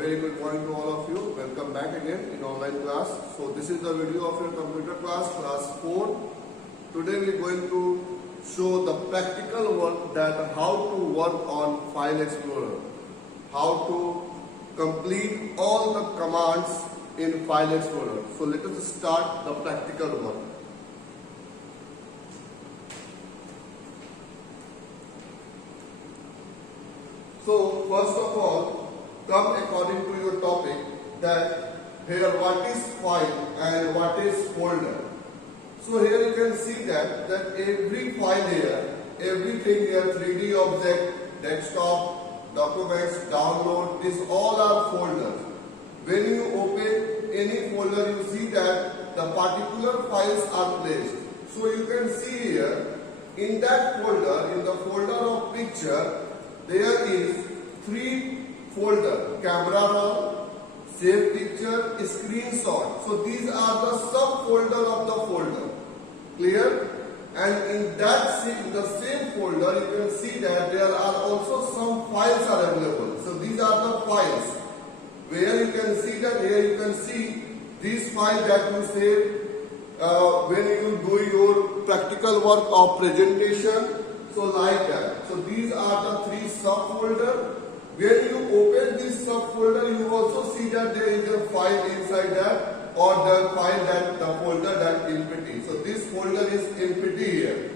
very good morning to all of you. Welcome back again in online class. So this is the video of your computer class, class 4. Today we are going to show the practical work that how to work on File Explorer. How to complete all the commands in File Explorer. So let us start the practical work. So first of all, come according to your topic that here what is file and what is folder. So here you can see that every file here, everything here, 3D object, desktop, documents, download, these all are folders. When you open any folder, you see that the particular files are placed. So you can see here, in that folder, in the folder of picture, there is 3 folders: camera roll, save picture, screenshot. So these are the subfolder of the folder. Clear? And in the same folder, you can see that there are also some files are available. So these are the files where you can see that here you can see these files that you save when you do your practical work of presentation. So like that. So these are the 3 subfolders. When you open this subfolder, you also see that there is a file inside that, or the file that the folder that empty. So this folder is empty here.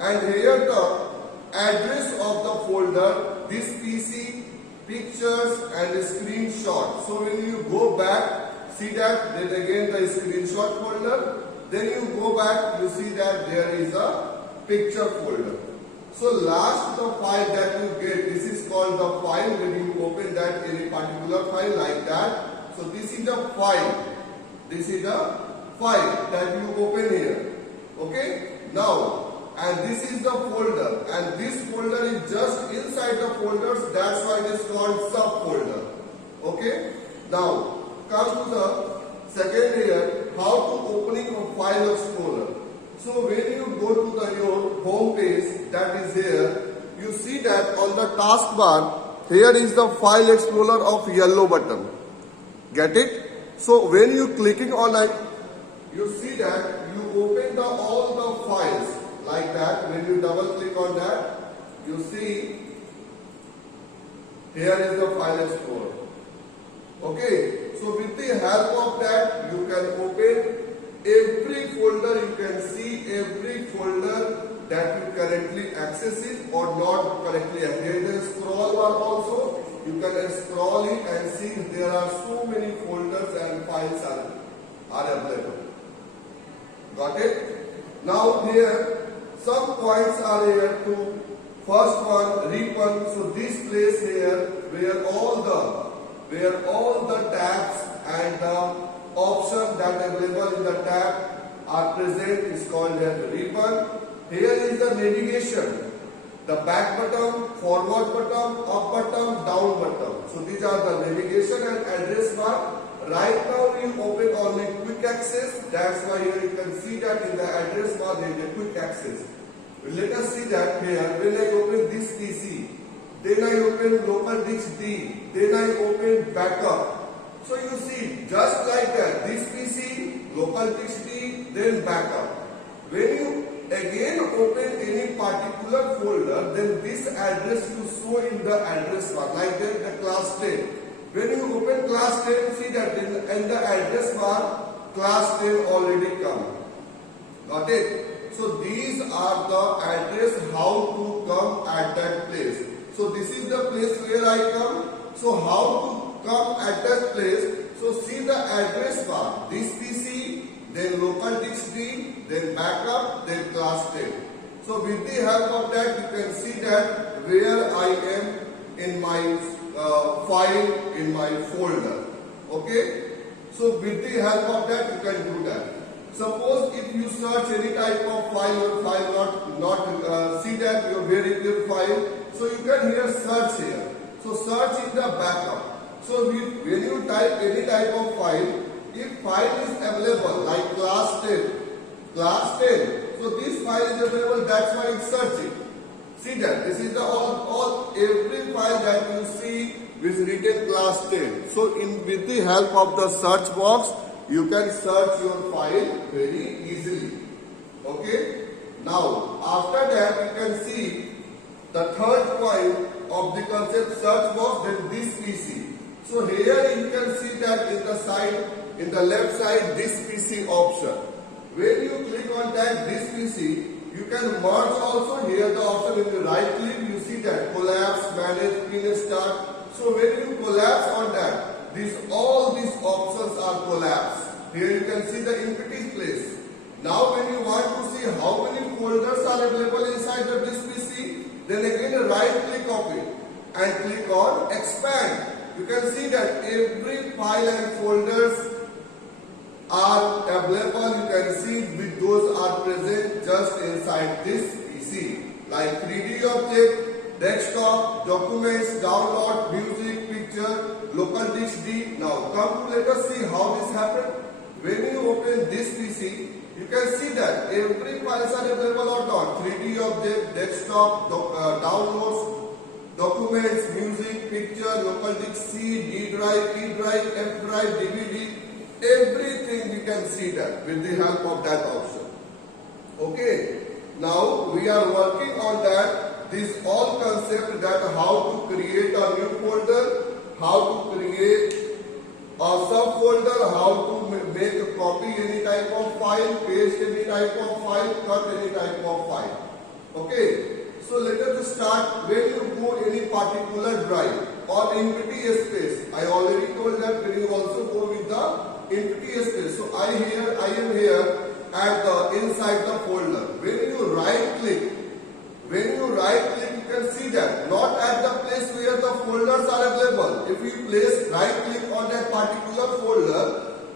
And here the address of the folder, this PC, pictures and screenshot. So when you go back, see that then again the screenshot folder. Then you go back, you see that there is a picture folder. So last the file that you get, this is called the file. When you open that any particular file like that, so this is the file. This is the file that you open here. Okay? Now, and this is the folder, and this folder is just inside the folders. That's why it is called subfolder. Okay? Now, come to the second here, how to opening a File Explorer. So when you go to your home page that is here, you see that on the taskbar, here is the File Explorer of yellow button. Get it? So when you clicking on it, you see that you open all the files like that. When you double click on that, you see here is the File Explorer. Okay, so with the help of that, you can open every folder. You can see every folder that you currently accessing or not correctly. Here is a scroll bar also. You can scroll it and see there are so many folders and files are available. Got it? Now here some points are here to first one, ribbon. So this place here where all the tabs and the options that are available in the tab are present is called as ribbon. Here is the navigation. The back button, forward button, up button, down button. So these are the navigation and address bar. Right now we open only quick access. That's why here you can see that in the address bar there is a quick access. Let us see that here. When I open this PC, then I open local disk D, then I open backup. So you see just like that, this PC, local disk D, then backup. When you again open any particular folder, then this address you show in the address bar, like that the class 10. When you open class 10, see that in the address bar, class 10 already come. Got it? So these are the address how to come at that place. So this is the place where I come. So how to come at that place? So see the address bar, this PC, then local disk D, then backup, then class 10. So with the help of that, you can see that where I am in my file, in my folder. Okay? So with the help of that, you can do that. Suppose if you search any type of file or file not see that your very clear file, so you can here search here. So search in the backup. So when you type any type of file, if file is available like class 10, so this file is available, that's why it's searching. See that this is the all every file that you see which written class 10. So with the help of the search box, you can search your file very easily. Okay. Now after that you can see the third point of the concept search box, then this PC. So here you can see that in the side, in the left side, this PC option. When you click on that this PC, you can merge also. Here the option, when you right click, you see that collapse, manage, pin start. So when you collapse on that, all these options are collapsed. Here you can see the empty place. Now when you want to see how many folders are available inside the disk PC, then again right click of it and click on expand. You can see that every file and folders are available. You can see with those are present just inside this PC, like 3D object, desktop, documents, download, music, picture, local disk D. Now come to let us see how this happened. When you open this PC, you can see that every files are available or not. 3D object, desktop, downloads, documents, music, picture, local disk C, D drive, E drive, F drive, DVD, everything you can see that with the help of that option. Okay. Now we are working on that. This all concept that how to create a new folder, how to create a subfolder, how to make a copy any type of file, paste any type of file, cut any type of file. Okay. So let us start. When you go any particular drive or empty space, I already told that when you also go with the empty space. So I am here at the inside the folder. When you right click, you can see that not at the place where the folders are available. If you place right click on that particular folder,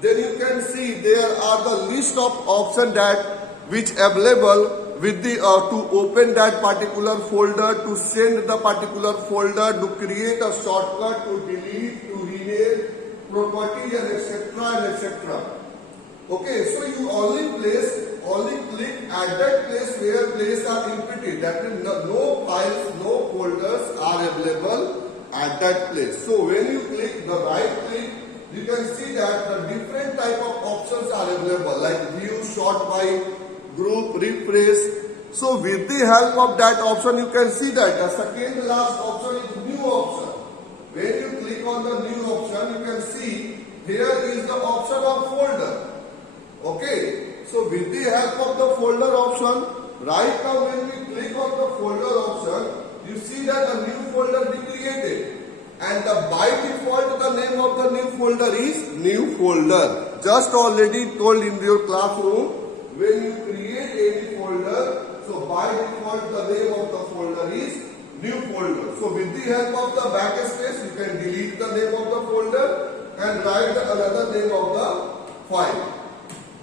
then you can see there are the list of options that which available with the to open that particular folder, to send the particular folder, to create a shortcut, to delete, to rename, properties and etc. Okay, so you only click at that place where place are empty. That means no files, no folders are available at that place. So when you click the right click, you can see that the different type of options are available, like view, sort by, group, refresh. So with the help of that option, you can see that the second last option is new option. When you click on the new option, you can see here is the option of folder. Okay, so with the help of the folder option, right now when we click on the folder option, you see that a new folder be created, and by default the name of the new folder is new folder. Just already told in your classroom, when you create any folder, so by default the name of the folder is new folder. So with the help of the backspace, you can delete the name of the folder and write another name of the file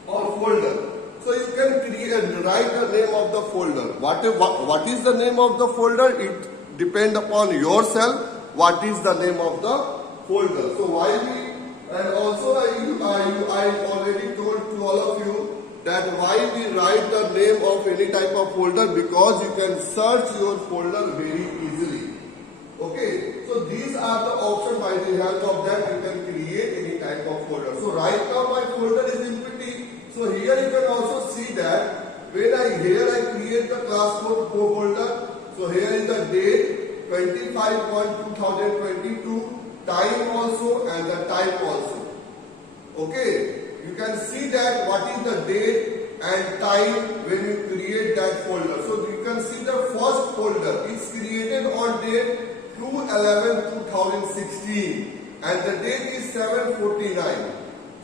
or folder. So you can create and write the name of the folder. What is the name of the folder? It depends upon yourself. What is the name of the folder? So why we, and also I already told to all of you that why we write the name of any type of folder, because you can search your folder very easily. Okay, so these are the options. By the help of that you can create any type of folder. So right now my folder is empty. So here you can also see that when I create the class 4 folder. So here is the date 25/1/2022, time also and the type also. Okay, you can see that what is the date and time when you create that folder. So you can see the first folder is created on date 2/11/2016 and the date is 7/49.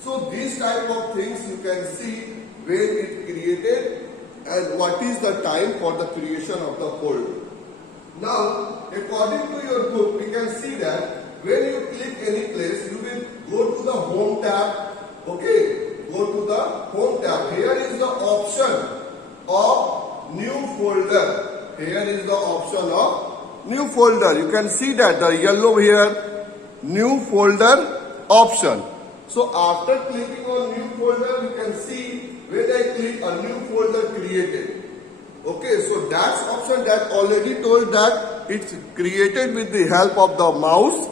So these type of things you can see when it created and what is the time for the creation of the folder. Now, according to your book, we can see that when you click any place, you will go to the home tab. Okay, go to the home tab. Here is the option of new folder. Here is the option of new folder. You can see that the yellow here, new folder option. So after clicking on new folder, you can see when I click a new folder created. Okay, so that's option that already told that it's created with the help of the mouse.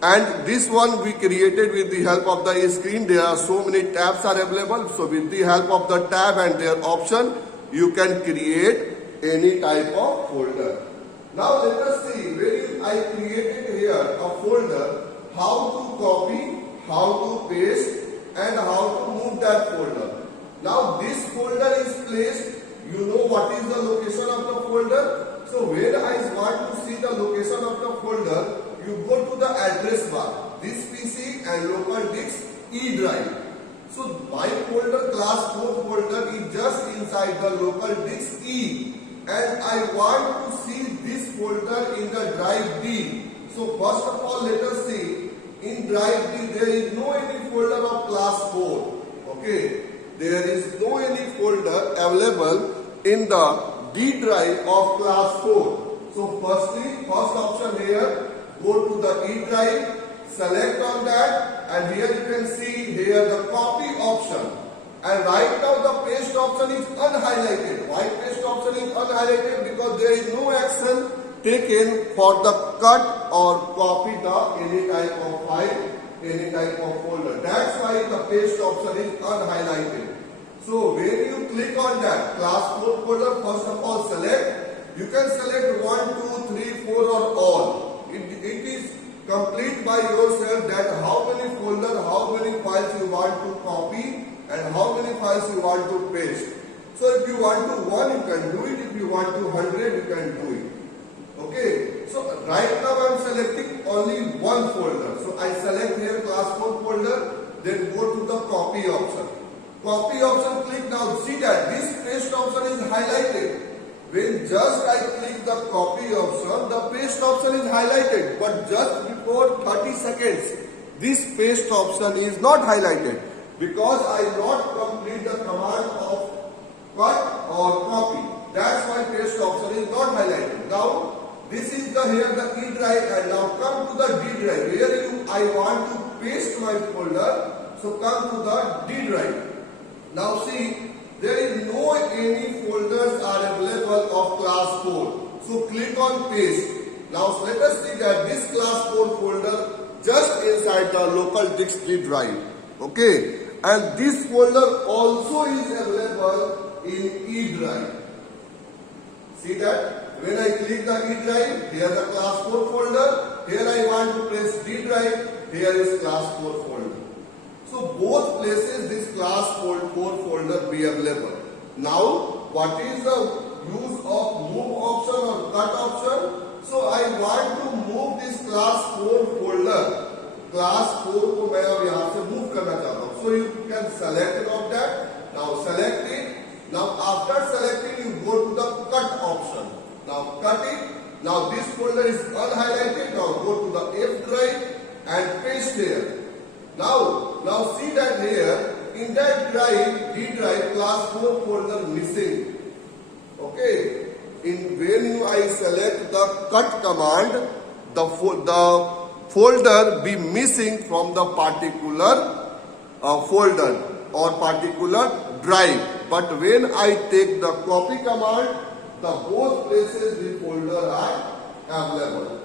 And this one we created with the help of the screen. There are so many tabs are available. So with the help of the tab and their option, you can create any type of folder. Now let us see where I created here a folder, how to copy, how to paste, and how to move that folder. Now this folder is placed, you know what is the location of the folder? So when I want to see the location of the folder, you go to the address bar, this PC and local disk E drive. So my folder class 4 folder is just inside the local disk E, and I want to see this folder in the drive D. So first of all, let us see in drive D there is no any folder of class 4. Okay, there is no any folder available in the D drive of class 4. So first option here, go to the E drive, select on that, and here you can see here the copy option. And right now the paste option is unhighlighted. Why paste option is unhighlighted? Because there is no action taken for the cut or copy the any type of file, any type of folder. That's why the paste option is unhighlighted. So when you click on that class 4 folder, first of all select. You can select 1, 2, 3, 4 or all. It is complete by yourself that how many folder, how many files you want to copy and how many files you want to paste. So if you want to 1, you can do it. If you want to 100, you can do it. Okay. So right now I am selecting only one folder. So I select here class 4 folder, then go to the copy option. Copy option, click now. See that this paste option is highlighted. When just I click the copy option, the paste option is highlighted. But just before 30 seconds, this paste option is not highlighted because I not complete the command of cut or copy. That's why paste option is not highlighted. Now this is the here the E drive, and now come to the D drive where I want to paste my folder. So come to the D drive. Now see, there is no any folders are available of class 4. So click on paste. Now let us see that this class 4 folder just inside the local disk D drive. Okay, and this folder also is available in E drive. See that when I click the E drive, here the class 4 folder. Here I want to press D drive. Here is class 4 folder. So both places this class 4 folder be available. Now what is the use of move option or cut option? So I want to move this class 4 folder. Class 4 को मैं अब यहाँ से move करना चाहता हूँ. So you can select it of that. Now select it. Now after selecting, you go to the cut option. Now cut it. Now this folder is unhighlighted. Now go to the F drive and paste here. Now see that here in that drive, D drive, class 4 folder missing. Okay. When I select the cut command, the folder be missing from the particular folder or particular drive. But when I take the copy command, the both places the folder are available.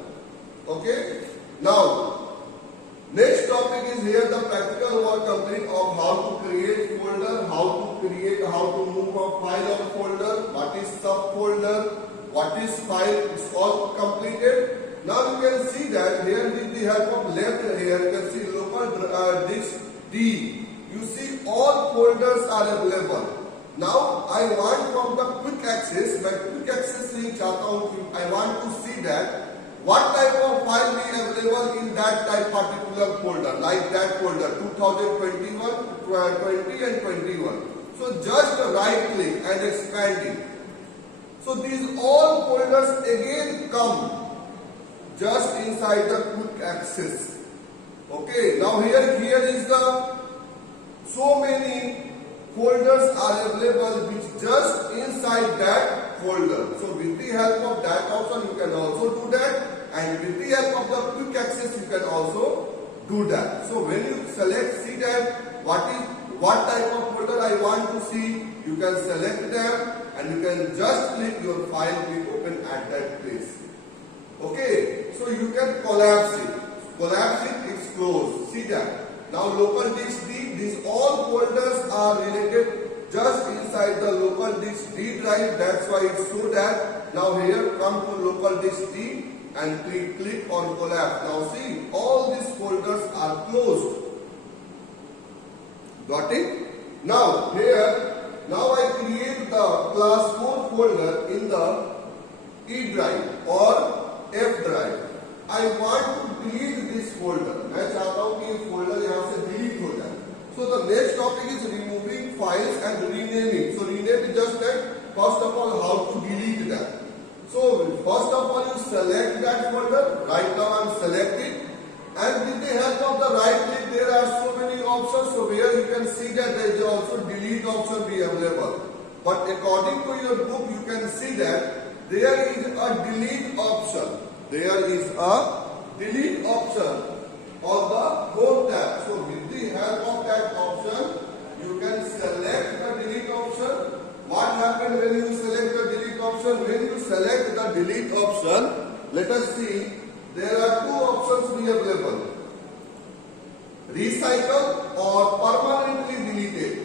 Okay. Now next topic is here the practical work complete of how to create folder, how to move a file or folder, what is subfolder, what is file, it's all completed. Now you can see that here with the help of left here, you can see local disk D. You see all folders are available. Now I want from the quick access, my quick access link I want to see that what type of file be available in that type particular folder, like that folder 2021, 20 and 21. So just right click and expand it. So these all folders again come just inside the quick access. Okay, now here is the so many folders are available which just inside that folder. So with the help of that option you can also do that, and with the help of the quick access you can also do that. So when you select, see that what type of folder I want to see, you can select them and you can just click your file will open at that place. Okay, so you can collapse it. collapse it, it's closed. See that. Now local disk D, these all folders are related just inside the local disk D drive. That's why it's so that now here come to local disk D and click on collapse. Now see, all these folders are closed. Got it? Now here, now I create the class 4 folder in the E drive or F drive. I want to delete this folder. मैं चाहता हूँ कि ये folder यहाँ से delete हो जाए. So the next topic is removing files and renaming. So rename is just that. First of all, how to delete that. So first of all, you select that folder. Right now I am selected, and with the help of the right click, there are so many options. So here you can see that there is also delete option be available. But according to your book, you can see that there is a delete option. There is a delete option on the home tab. So with the help of that option, you can select the delete option. What happens when you select the delete option? When you select the delete option, let us see, there are two options be available. Recycle or permanently deleted.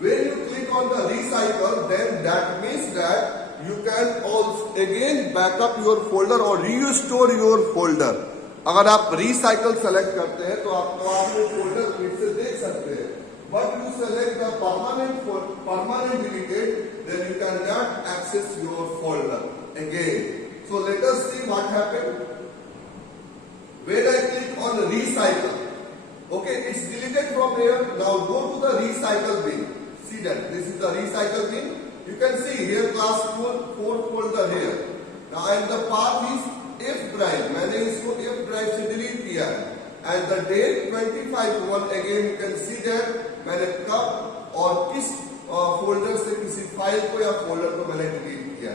When you click on the recycle, then that means that you can also again back up your folder or restore your folder. अगर आप recycle select करते हैं तो आप वो folder फिर से देख सकते हैं. But you select the permanent deleted, then you cannot access your folder again. So let us see what happened. When I click on recycle, okay, it's deleted from here. Now go to the recycle bin. See that this is the recycle bin. You can see here class 4 folder here. Now and the path is F drive. मैंने इसको F drive से delete किया है. And the date 25/1 again you can see that मैंने कब और किस folder से किसी फाइल को या फोल्डर को मैंने डिलीट किया.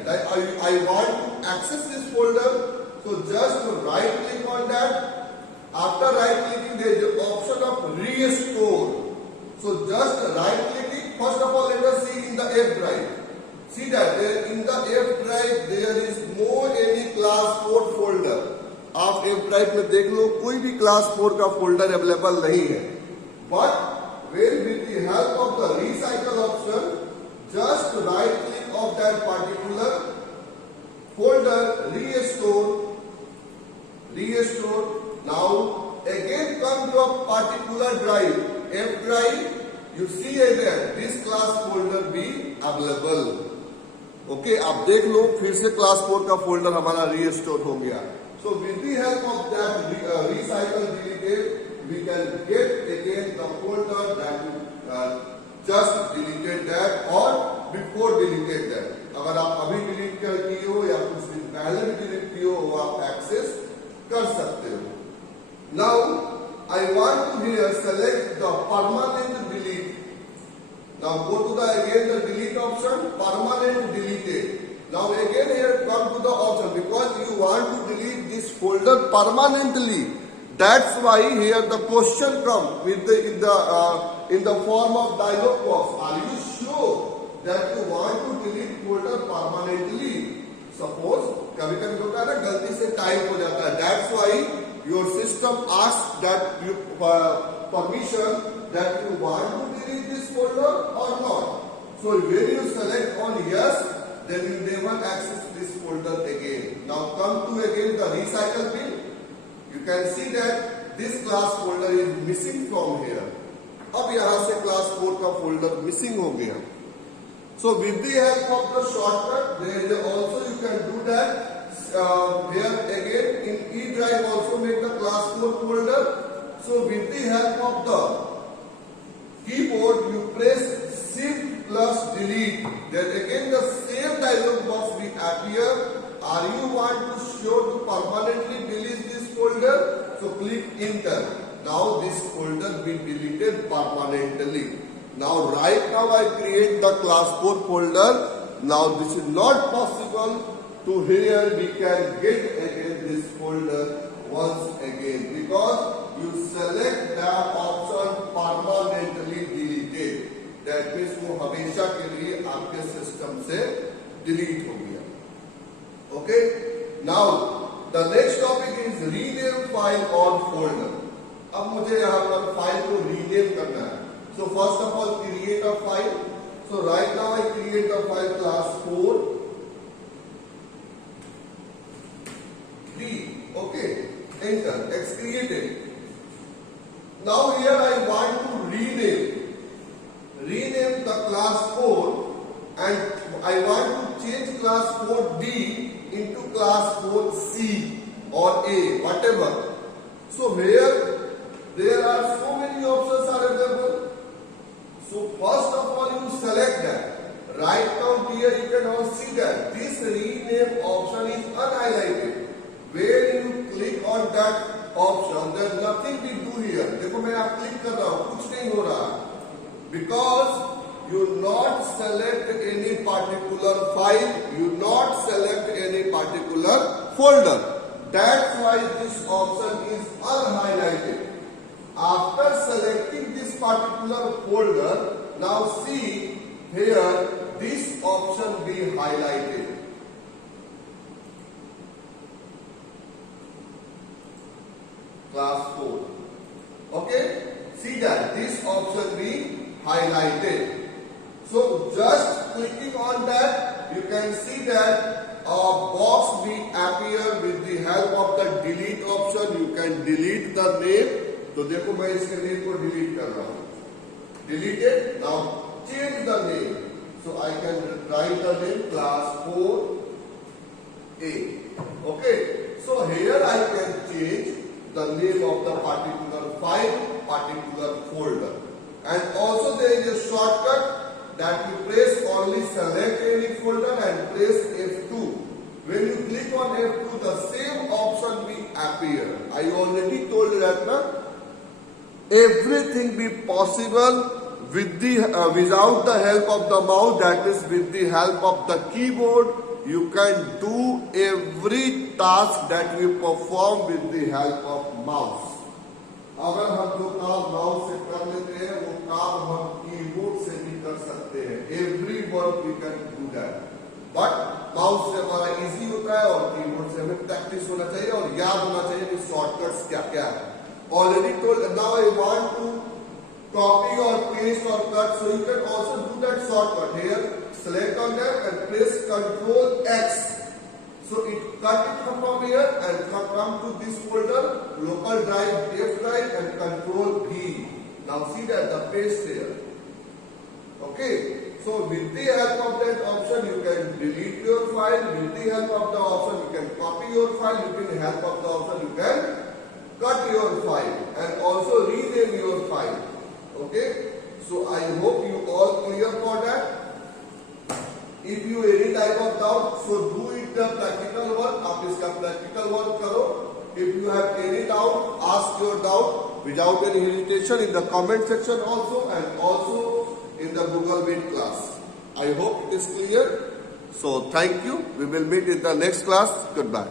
I want to access this folder, so just right click on that. After right clicking, there is the option of restore. So just right clicking. First of all, let us see in the F drive. See that there in the F drive there is no any class 4 folder. आप F drive में देख लो कोई भी class 4 का folder available नहीं है. But when with the help of the recycle option, just right click of that particular folder, restore. Now again come to a particular drive, F drive. You see there this class folder be available. Okay, आप देख लो फिर से class 4 का folder हमारा restore हो गया. So with the help of that recycle deleted, we can get again the folder that you just deleted that or before deleted that. अगर आप अभी delete कर किए हो या कुछ दिन पहले भी delete किए हो, आप access कर सकते हो. Now I want to here select the permanent delete. Now go to the again the delete option, permanent deleted. Now again here come to the option because you want to delete this folder permanently. That's why here the question comes with the in the form of dialog box. Are you sure that you want to delete folder permanently? Suppose कभी-कभी होता है ना गलती से type हो जाता है. That's why your system asks that you permission that you want to delete this folder or not. So when you select on yes, then you never access this folder again. Now come to again the recycle bin. You can see that this class folder is missing from here. अब यहाँ से class 4 का folder missing हो गया. So with the help of the shortcut, there is also you can do that. Here again in E drive also make the class 4 folder. So with the help of the keyboard, you press Shift plus Delete. Then again the same dialog box will appear. Are you want to show to permanently delete this folder? So click Enter. Now this folder will be deleted permanently. Now right now I create the class 4 folder. Now this is not possible. To here we can get again this folder once again because you select the option permanently deleted. That means वो हमेशा के लिए आपके system से delete हो गया. Okay. Now the next topic is rename file or folder. अब मुझे यहाँ पर फाइल को रीनेम करना है. So first of all, create a file. So right now I create a file class 4 D. Okay, enter. It's created. Now here I want to rename the class 4, and I want to change class 4D into class 4C or A, whatever. So here there are so many options are available. So first of all you select that. Right now here you can all see that this rename option is unhighlighted. When you click on that option, there is nothing we do here. देखो मैं यहाँ click कर रहा हूँ, कुछ नहीं हो रहा, because you not select any particular file, you not select any particular folder. That's why this option is unhighlighted. After selecting this particular folder, now see here this option be highlighted. Class 4. Okay, see that this option be highlighted. So just clicking on that, you can see that a box will appear with the help of the delete option. You can delete the name. तो देखो मैं इसके name को delete कर रहा हूँ. Deleted. Now change the name. So I can write the name class 4A. Okay. So here I can change the name of the particular file, particular folder. And also there is a shortcut that you press only select any folder and press F2. When you click on F2, the same option will appear. I already told you that everything be possible with the without the help of the mouse, that is with the help of the keyboard. You can do every task that you perform with the help of mouse. अगर हम जो काम mouse से कर लेते हैं वो काम हम कीबोर्ड से भी कर सकते हैं. Every work we can do that. But mouse से हमारा इजी होता है और कीबोर्ड से हमें प्रैक्टिस होना चाहिए और याद होना चाहिए कि शॉर्टकट्स क्या क्या है. Already told. Now I want to copy or paste or cut, so you can also do that shortcut here. Select on that and press Ctrl X. So it cut it from here and come to this folder, local drive, F drive, and Ctrl V. Now see that the paste here. Okay. So with the help of that option, you can delete your file. With the help of the option, you can copy your file. With the help of the option, you can cut your file and also rename your file. Okay. So I hope you all clear for that. If you any type of doubt, so do it the practical work. आप इसका practical work करो. If you have any doubt, ask your doubt without any hesitation in the comment section also, and also in the Google Meet class. I hope it is clear. So thank you. We will meet in the next class. Goodbye.